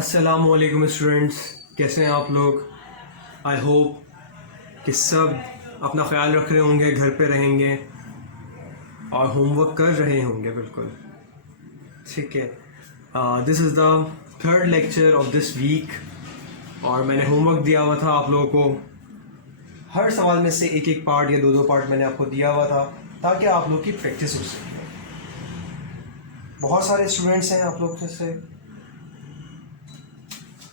अस्सलामुअलैकुम स्टूडेंट्स, कैसे हैं आप लोग। आई होप कि सब अपना ख्याल रख रहे होंगे, घर पे रहेंगे और होमवर्क कर रहे होंगे। बिल्कुल ठीक है। This is the third lecture of this week और मैंने होमवर्क दिया हुआ था आप लोगों को। हर सवाल में से एक एक पार्ट या दो दो पार्ट मैंने आपको दिया हुआ था ताकि आप लोग की प्रैक्टिस हो सके। बहुत सारे स्टूडेंट्स हैं आप लोग से,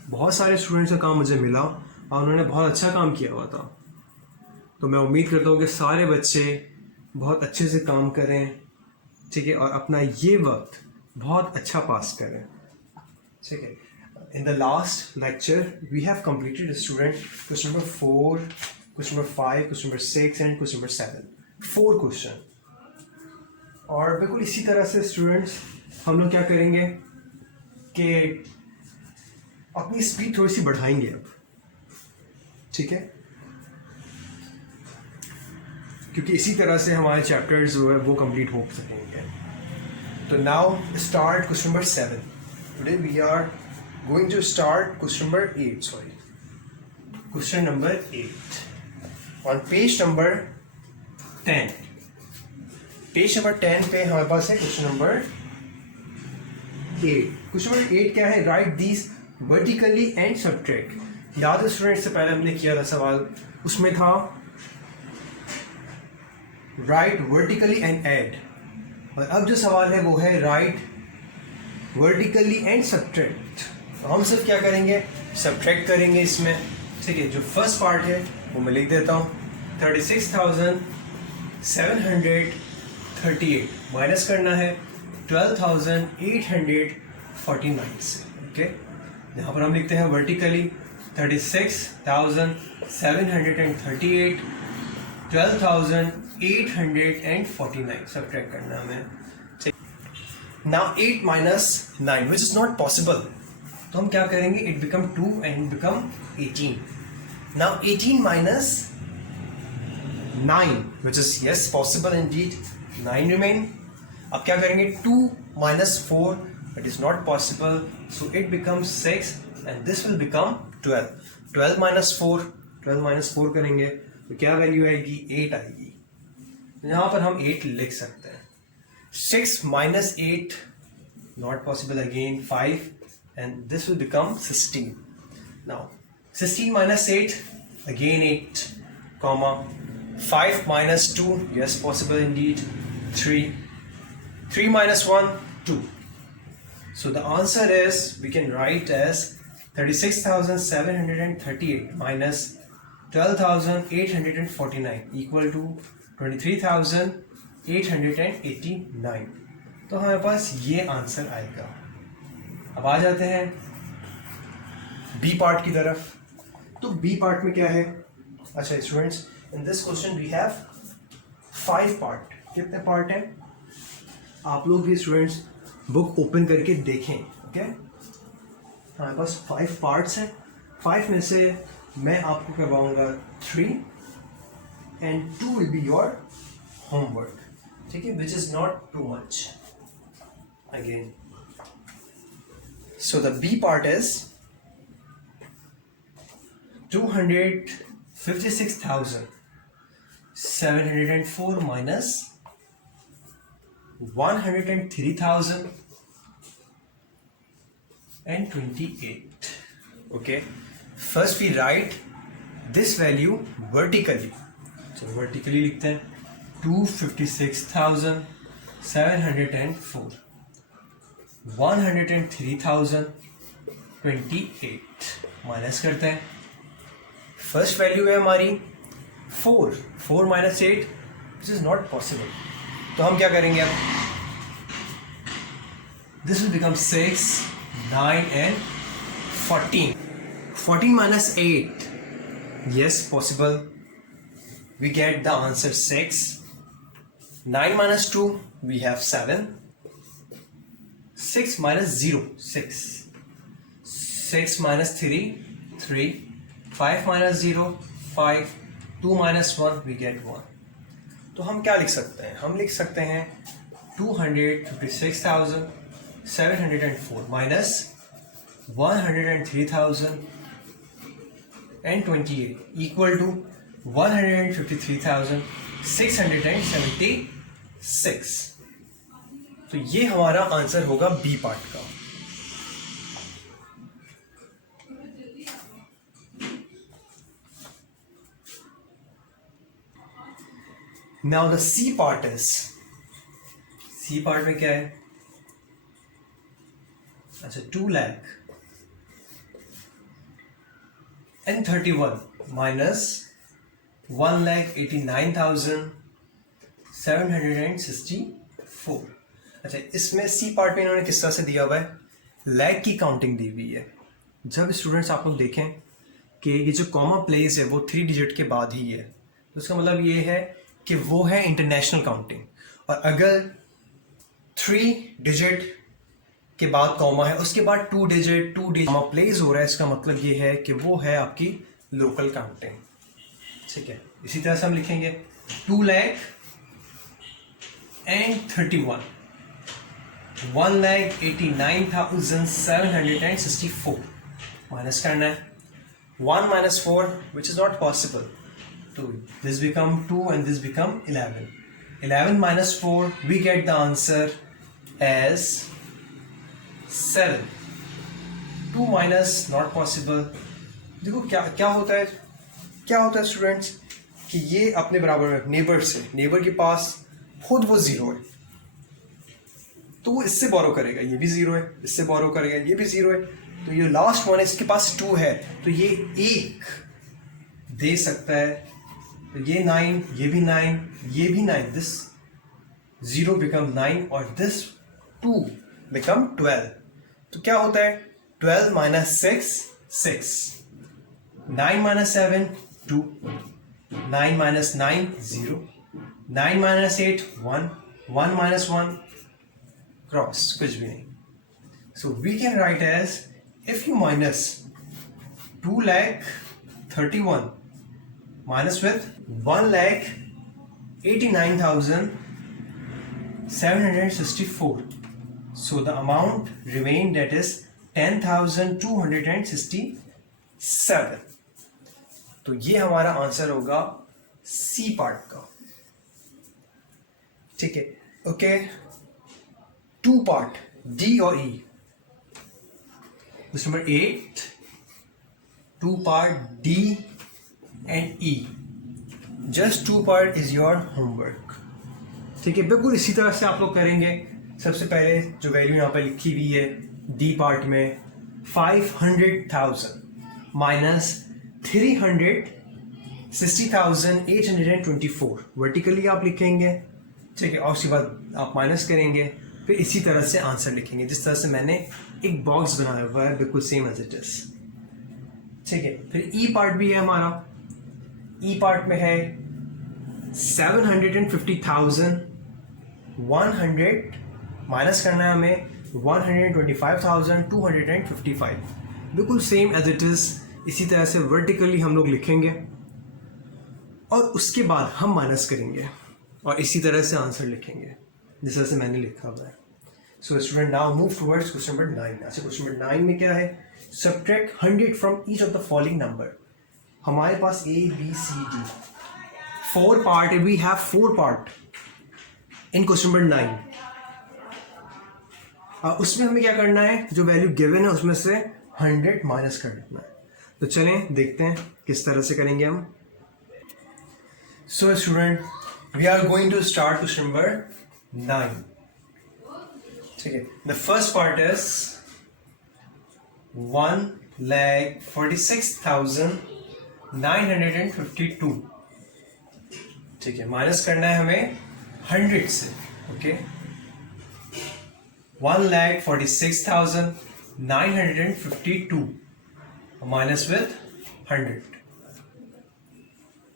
बहुत सारे स्टूडेंट्स का काम मुझे मिला और उन्होंने बहुत अच्छा काम किया हुआ था। तो मैं उम्मीद करता हूँ कि सारे बच्चे बहुत अच्छे से काम करें, ठीक है, और अपना ये वक्त बहुत अच्छा पास करें, ठीक है। In the last lecture we have completed student question number 4, question number 5, question number 6 and question number 7, 4 question. और बिल्कुल इसी तरह से स्टूडेंट्स हम लोग क्या करेंगे कि अपनी स्पीड थोड़ी सी बढ़ाएंगे अब, ठीक है, क्योंकि इसी तरह से हमारे चैप्टर्स जो है वो कंप्लीट हो सकेंगे। तो now start question number 7। Today we are going to start question number 8, question number 8 on page number 10। Page number 10 पे हमारे पास है क्वेश्चन नंबर 8। क्वेश्चन नंबर 8 क्या है? Right these vertically and subtract. याद है स्टूडेंट, से पहले हमने किया था सवाल, उसमें था राइट वर्टिकली एंड ऐड, और अब जो सवाल है वो है राइट वर्टिकली एंड सबट्रैक्ट। तो हम सिर्फ क्या करेंगे, सबट्रैक्ट करेंगे इसमें, ठीक है। जो फर्स्ट पार्ट है वो मैं लिख देता हूँ, 36,738 माइनस करना है 12,849 से, ओके। यहाँ पर हम लिखते हैं वर्टिकली 36,738 12,849 सब्ट्रैक्ट करना है हमें। Now 8 minus 9 which is not possible, तो हम क्या करेंगे, it become 2 and become 18। Now 18 minus 9 which is yes possible Indeed, 9 remain. अब क्या करेंगे, 2 minus 4, it is not possible, so it becomes 6 and this will become 12. 12 minus 4, 12 minus 4 करेंगे तो क्या वैल्यू आएगी, 8 आएगी। तो यहाँ पर हम 8 लिख सकते हैं। 6 minus 8 not possible again, 5 and this will become 16. Now 16 minus 8 again 8, comma 5 minus 2 yes possible indeed, 3 minus 1 2. So the answer is, we can write as 36,738 minus 12,849 equal to 23,889। तो हमारे पास ये आंसर आएगा। अब आ जाते हैं बी पार्ट की तरफ। तो बी पार्ट में क्या है, अच्छा students, in this question we have 5 part. कितने पार्ट हैं? आप लोग भी स्टूडेंट्स बुक ओपन करके देखें, ओके। हमारे पास 5 पार्ट्स हैं। 5 में से मैं आपको करवाऊंगा 3 and 2 will be your homework, ठीक है, which is not too much again. So the B part is 256,704 minus 103,028. Okay, first we write this value vertically. So vertically लिखते हैं 256,704 103,028 माइनस करते हैं। फर्स्ट वैल्यू है हमारी 4 minus 8 which is not possible, तो हम क्या करेंगे अब, this will become 6, 9 and 14। 14 minus 8 yes possible, we get the answer 6. 9 minus 2 we have 7. 6 minus 0 6. 6 minus 3 3. 5 minus 0 5. 2 minus 1 we get 1. तो हम क्या लिख सकते हैं, हम लिख सकते हैं 256,704 माइनस 103,028 equal to 153,676. तो ये हमारा आंसर होगा बी पार्ट का. Now the C part is, C part में क्या है? अच्छा 2 lakh and 31 minus 1,89,764. अच्छा इसमें सी पार्ट में इन्होंने किस तरह से दिया हुआ है? लैग की काउंटिंग दी हुई है. जब स्टूडेंट्स आप लोग देखें कि ये जो कॉमा प्लेस है वो 3 डिजिट के बाद ही है, तो उसका मतलब ये है कि वो है इंटरनेशनल काउंटिंग. और अगर 3 डिजिट के बाद कॉमा है, उसके बाद 2 डिजिट कॉमा प्लेस हो रहा है, इसका मतलब ये है कि वो है आपकी लोकल काउंटिंग. ठीक है, इसी तरह से हम लिखेंगे 2 lakh and 31, 1,89,764 माइनस करना है. 1 minus 4 which is not possible, so this become 2 and this become 11. 11 minus 4 we get the answer as 7. 2 minus not possible. देखो क्या होता है स्टूडेंट्स कि ये अपने बराबर में नेबर से, नेबर के पास खुद वो 0 है, तो वो इससे बोरो करेगा, ये भी 0 है, इससे बोरो करेगा, ये भी 0 है, तो ये लास्ट वन है, इसके पास 2 है, तो ये 1 दे सकता है, तो ये 9, ये भी 9, ये भी 9, दिस 0 बिकम 9 और दिस 2 बिकम 12. तो क्या होता है? 12 minus 6 6, 9 minus 7 2, 9 minus 9 0, 9 minus 8 1, 1 minus 1 cross कुछ भी नहीं. So we can write as, if you minus 2,31,000 minus with 1,89,764, so the amount remained, that is 10,267. तो ये हमारा आंसर होगा सी पार्ट का. ठीक है, ओके. 2 part डी और E. Question number 8, 2 part D and E. Just 2 part is your homework. ठीक है, बिल्कुल इसी तरह से आप लोग करेंगे. सबसे पहले जो वैल्यू यहाँ पर लिखी हुई है डी पार्ट में, 500,000 माइनस 360,824 वर्टिकली आप लिखेंगे. ठीक है, और उसके बाद आप माइनस करेंगे, फिर इसी तरह से आंसर लिखेंगे जिस तरह से मैंने एक बॉक्स बनाया हुआ है, बिल्कुल सेम एज इट इज. ठीक है, फिर ई पार्ट भी है हमारा. ई पार्ट में है 750,100 माइनस करना है हमें 125,255, बिल्कुल सेम एज इट इज. इसी तरह से वर्टिकली हम लोग लिखेंगे और उसके बाद हम माइनस करेंगे और इसी तरह से आंसर लिखेंगे जिस तरह से मैंने लिखा हुआ है. So student now move towards question number 9. अच्छा, क्वेश्चन नंबर 9 में क्या है? Subtract 100 from each of the following number. हमारे पास A B C D 4 part है. We have 4 part in question number 9. उसमें हमें क्या करना है? जो वैल्यू गिवन है उसमें से 100 माइनस कर देना है. तो चलें देखते हैं किस तरह से करेंगे हम. So student, we are going to start question number 9. ठीक है, द फर्स्ट पार्ट इज 1,46,952. ठीक है, माइनस करना है हमें 100 से. Okay, 1,46,952 minus with 100.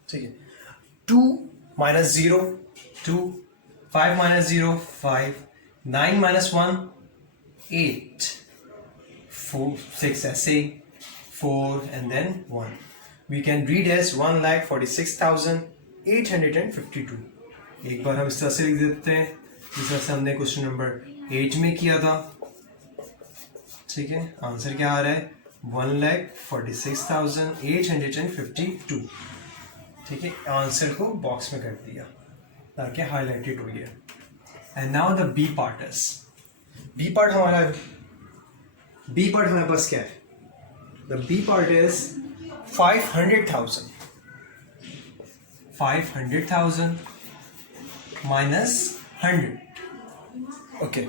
ठीक है, 2 minus 0 2, 5 minus 0 5, 9 minus 1 8, 4 6 ऐसे 4 and then 1. We can read as 1,46,852. एक बार हम इस तरह से लिख देते हैं जिस तरह से हमने क्वेश्चन नंबर 8 में किया था. ठीक है, आंसर क्या आ रहा है 1,46,852। ठीक है, आंसर को बॉक्स में कर दिया ताकि हाईलाइटेड हो गया। And now the B part is, B part हमारे पास क्या है? The B part is 500,000 minus 100. Okay,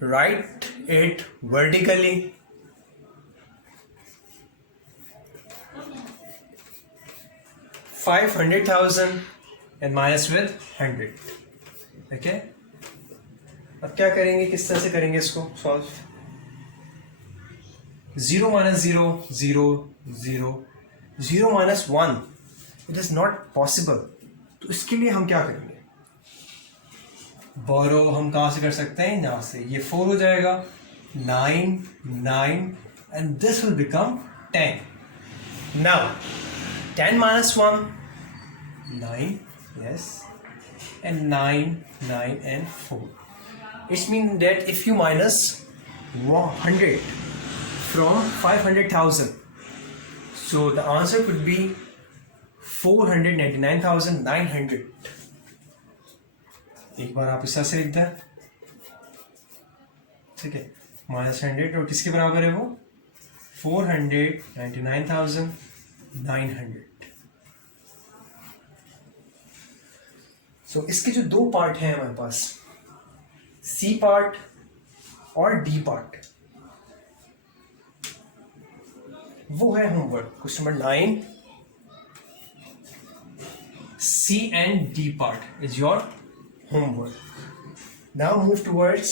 write it vertically. 500,000 and minus with 100. Okay, अब क्या करेंगे, किस तरह से करेंगे इसको solve? 0 minus 0 0 0 0 minus 1, it is not possible. तो इसके लिए हम क्या करेंगे? बोरो हम कहाँ से कर सकते हैं? यहाँ से। ये 4 हो जाएगा, 9 9 and this will become 10। Now 10 minus 1 9, yes, and 9 9 and 4. It means that if you minus 100 from 500,000, so the answer could be 499,900. एक बार आप इस तरह से लिख दें, ठीक है, -100 और किसके बराबर है वो? 499,900। सो इसके जो दो पार्ट हैं हमारे पास, सी पार्ट और डी पार्ट, वो है homework question number 9। C and D part is your homework. Now move towards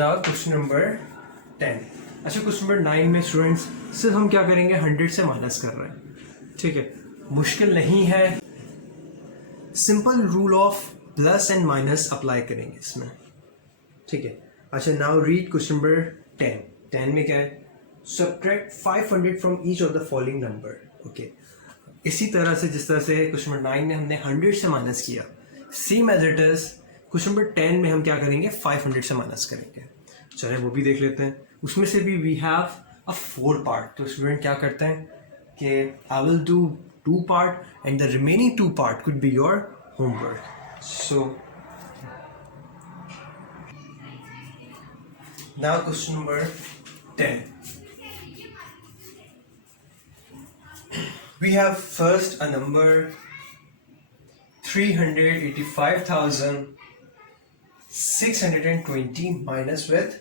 the question number 10. अच्छा, क्वेश्चन नंबर 9 में स्टूडेंट्स सिर्फ हम क्या करेंगे, 100 से माइनस कर रहे हैं। ठीक है, मुश्किल नहीं है, simple rule of plus and minus apply करेंगे इसमें। ठीक है, अच्छा, नाउ रीड क्वेश्चन नंबर 10। 10 में क्या है? Subtract 500 from each of the following number. Okay, इसी तरह से जिस तरह से क्वेश्चन नंबर 9 में हमने 100 से माइनस किया, same as it is question number 10 में हम क्या करेंगे, 500 से माइनस करेंगे। चलिए वो भी देख लेते हैं। उसमें से भी वी हैव अ 4 पार्ट। तो स्टूडेंट क्या करते हैं कि I will do 2 part and the remaining 2 part could be your homework. So now question number 10, we have first a number 385,620 minus with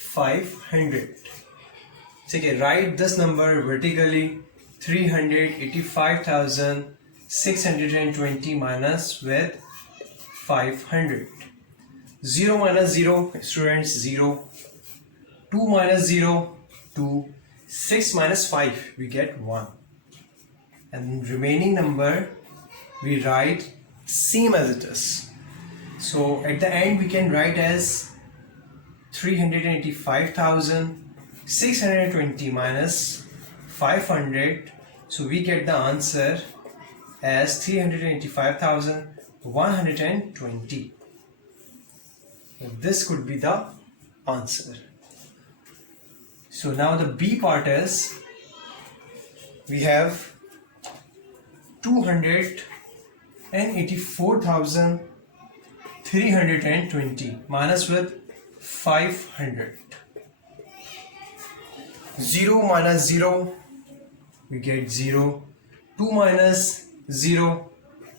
500. ठीक है, write this number vertically, 385,620 minus with 500. 0 minus 0, students, 0. 2 minus 0, 2. 6 minus 5, we get 1. And remaining number we write same as it is. So at the end we can write as 385,620 minus 500. So we get the answer as 385,120. This could be the answer. So now the B part is, we have 284,320 minus with 500. 0 minus 0, we get 0. 2 minus 0,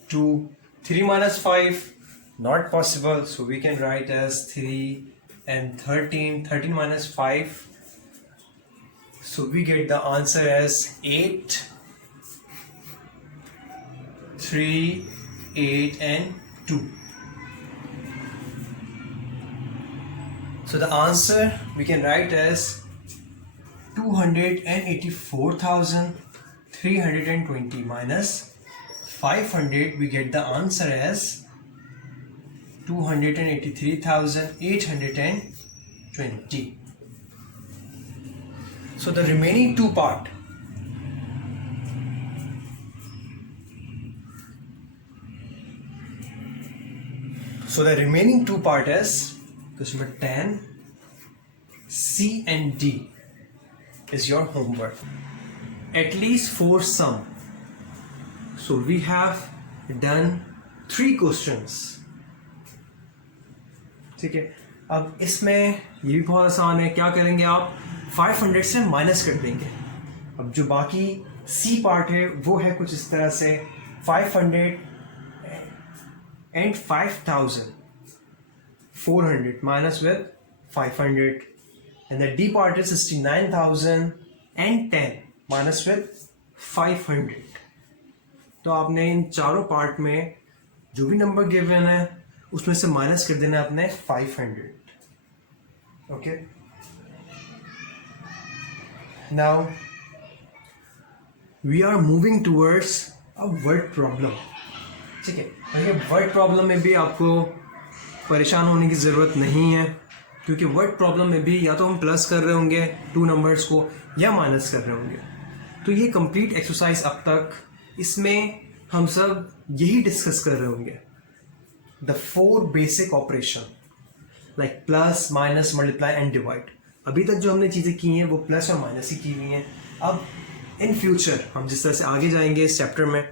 2. 3 minus 5, not possible, so we can write as 3 and 13. 13 minus 5, so we get the answer as 8. 3, 8 and 2. So the answer we can write as 284,320 minus 500. We get the answer as 283,820. So the remaining 2 part, is question number 10. C and D is your homework. At least for some. So we have done 3 questions. ठीक है, अब इसमें ये भी बहुत आसान है. क्या करेंगे आप 500 से माइनस कर देंगे. अब जो बाकी C पार्ट है वो है कुछ इस तरह से 500 and 5400 minus with 500, and the D part is 69,010 minus with 500. तो आपने इन चारों पार्ट में जो भी नंबर गिवन है उसमें से माइनस कर देना है आपने 500. Okay, now we are moving towards a word problem. ठीक है, देखिए वर्ड प्रॉब्लम में भी आपको परेशान होने की ज़रूरत नहीं है, क्योंकि वर्ड प्रॉब्लम में भी या तो हम प्लस कर रहे होंगे 2 नंबर्स को या माइनस कर रहे होंगे. तो ये कंप्लीट एक्सरसाइज अब तक इसमें हम सब यही डिस्कस कर रहे होंगे, the 4 basic operation like plus, minus, multiply and divide. अभी तक जो हमने चीज़ें की हैं वो प्लस और माइनस ही की हुई हैं. अब इन फ्यूचर हम जिस तरह से आगे जाएंगे इस चैप्टर में,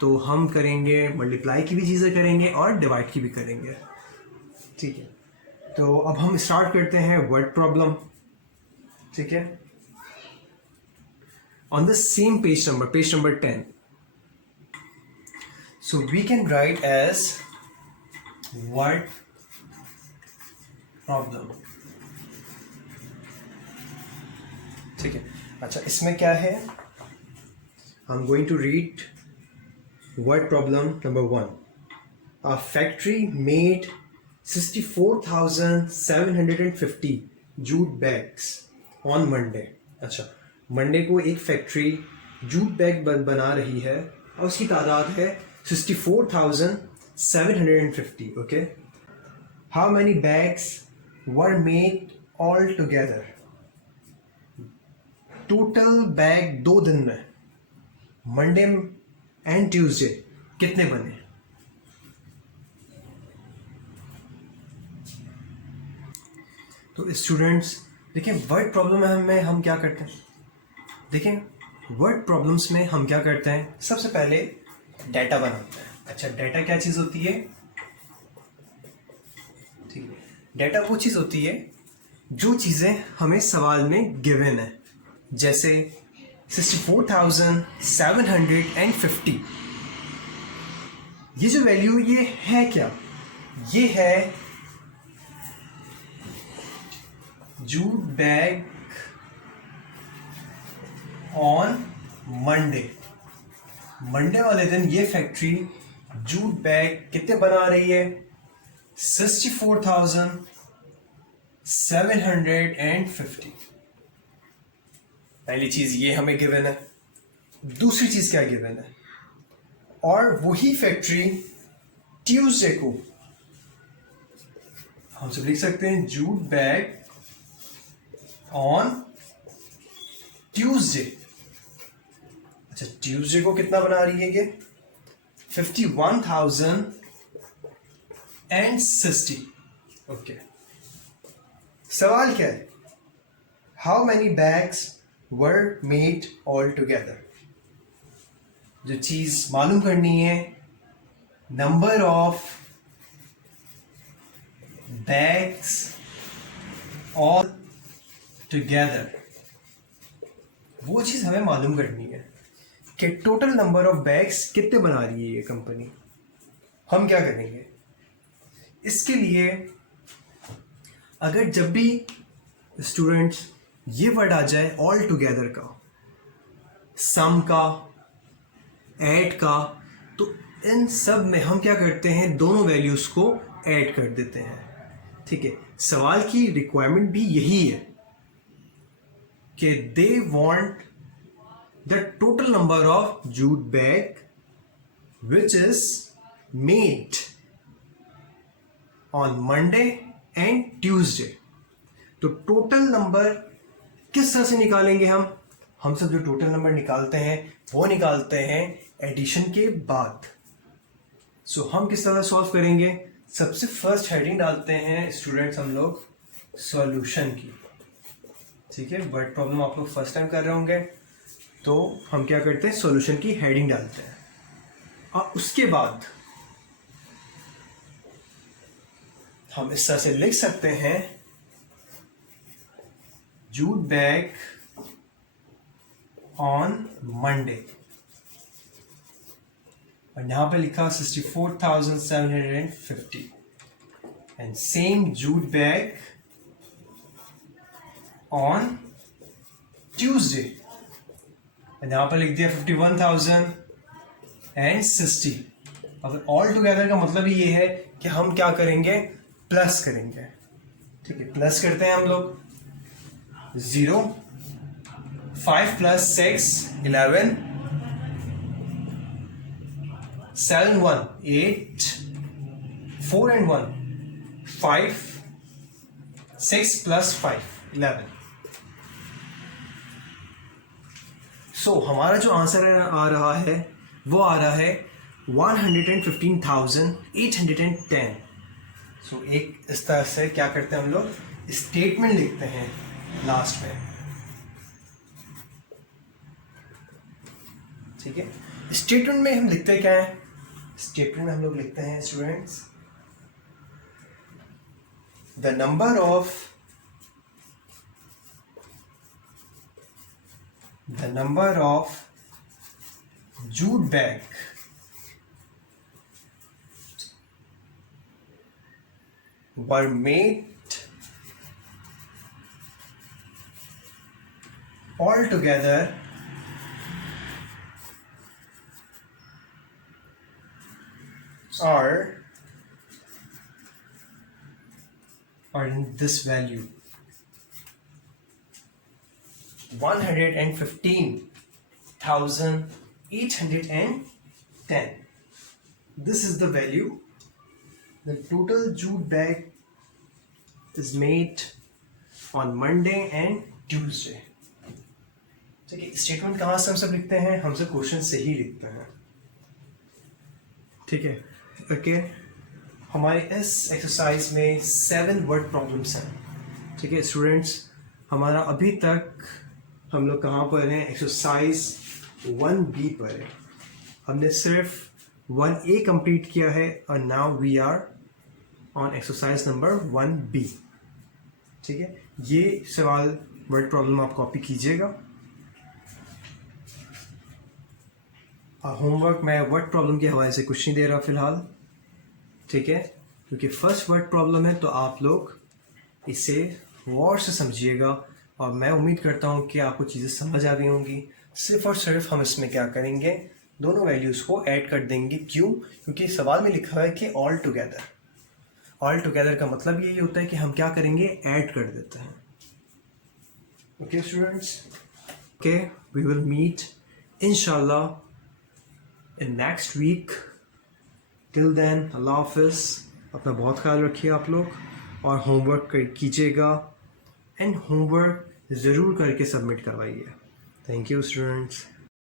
तो हम करेंगे मल्टीप्लाई की भी चीज़ें करेंगे और डिवाइड की भी करेंगे. ठीक है, तो अब हम स्टार्ट करते हैं वर्ड प्रॉब्लम. ठीक है, on the same page number 10. So we can write as word problem. ठीक है, अच्छा इसमें क्या है, I am going to read word problem number 1. A factory made 64,750 jute bags on Monday. अच्छा, मंडे को एक फैक्ट्री जूट बैग बना रही है और उसकी तादाद है 64,750. Okay, how many bags were made all together. Total bag 2 दिन में मंडे एंड ट्यूसडे कितने बने. तो स्टूडेंट्स देखिए वर्ड प्रॉब्लम में हम क्या करते हैं. देखिए वर्ड प्रॉब्लम्स में हम क्या करते हैं, सबसे पहले डाटा बनाते हैं. अच्छा, डाटा क्या चीज़ होती है. ठीक है, डाटा वो चीज़ होती है जो चीज़ें हमें सवाल में गिवन है. जैसे 64,750, ये जो वैल्यू ये है क्या, ये है jute bag on Monday. Monday वाले दिन ये फैक्ट्री जूट बैग कितने बना रही है, 64,750. पहली चीज ये हमें गिवन है. दूसरी चीज क्या गिवन है, और वही फैक्ट्री ट्यूसडे को हम सब लिख सकते हैं जूट बैग ऑन ट्यूसडे. अच्छा, ट्यूसडे को कितना बना रही है ये, 51,060. ओके, सवाल क्या है, how many bags were made all together. जो चीज मालूम करनी है, number of bags all together, वो चीज हमें मालूम करनी है कि टोटल नंबर ऑफ बैग्स कितने बना रही है ये कंपनी. हम क्या करेंगे इसके लिए, अगर जब भी स्टूडेंट्स ये वर्ड आ जाए ऑल टुगेदर का, सम का, ऐड का, तो इन सब में हम क्या करते हैं, दोनों वैल्यूज को ऐड कर देते हैं. ठीक है, सवाल की रिक्वायरमेंट भी यही है कि they want the total number of jute bag which is made on Monday and Tuesday. तो टोटल नंबर किस तरह से निकालेंगे हम सब जो टोटल नंबर निकालते हैं वो निकालते हैं एडिशन के बाद. सो हम किस तरह सॉल्व करेंगे, सबसे फर्स्ट हेडिंग डालते हैं स्टूडेंट्स हम लोग सॉल्यूशन की. ठीक है, वर्ड प्रॉब्लम आप लोग फर्स्ट टाइम कर रहे होंगे, तो हम क्या करते हैं, सॉल्यूशन की हेडिंग डालते हैं और उसके बाद हम इस तरह से लिख सकते हैं, जूट बैग ऑन मंडे, और यहां पे लिखा 64,750 and same jute bag on Tuesday, यहां पर लिख दिया 51,060। अगर ऑल टुगेदर का मतलब ही ये है कि हम क्या करेंगे, प्लस करेंगे। ठीक है, प्लस करते हैं हम लोग, 0, 5 + 6 11, 7 1 8, 4 and 1 5, 6 + 5 11। सो हमारा जो आंसर आ रहा है वो आ रहा है 115,810। सो एक इस तरह से क्या करते हैं हम लोग, स्टेटमेंट लिखते हैं लास्ट में। ठीक है, स्टेटमेंट में हम लिखते हैं क्या है, स्टेटमेंट में हम लोग लिखते हैं students, the number of jute bag were made altogether are in this value, 115,810. This is the value. The total jute bag is made on Monday and Tuesday. ठीक है, स्टेटमेंट कहाँ से हम सब लिखते हैं, हम सब क्वेश्चन से ही लिखते हैं। ठीक है, ओके, हमारे इस एक्सरसाइज में 7 वर्ड प्रॉब्लम्स हैं। ठीक है स्टूडेंट्स, हमारा अभी तक हम लोग कहाँ पर हैं, एक्सरसाइज 1B पर है। हमने सिर्फ 1A कंप्लीट किया है और now we are on exercise number 1B। ठीक है, ये सवाल वर्ड प्रॉब्लम आप कॉपी कीजिएगा। होमवर्क मैं वर्ड प्रॉब्लम के हवाले से कुछ नहीं दे रहा फिलहाल। ठीक है, क्योंकि फर्स्ट वर्ड प्रॉब्लम है, तो आप लोग इसे गौर से समझिएगा और मैं उम्मीद करता हूँ कि आपको चीज़ें समझ आ गई होंगी। सिर्फ और सिर्फ हम इसमें क्या करेंगे, दोनों वैल्यूज़ को ऐड कर देंगे। क्यों? क्योंकि सवाल में लिखा है कि ऑल टुगेदर। ऑल टुगेदर का मतलब यही होता है कि हम क्या करेंगे, ऐड कर देते हैं। Okay students, okay, we will meet इंशाल्लाह in next week. Till then अल्लाह हाफिज़, अपना बहुत ख्याल रखिए आप लोग और होमवर्क कीजिएगा एंड होमवर्क ज़रूर करके सबमिट करवाइए। Thank you students.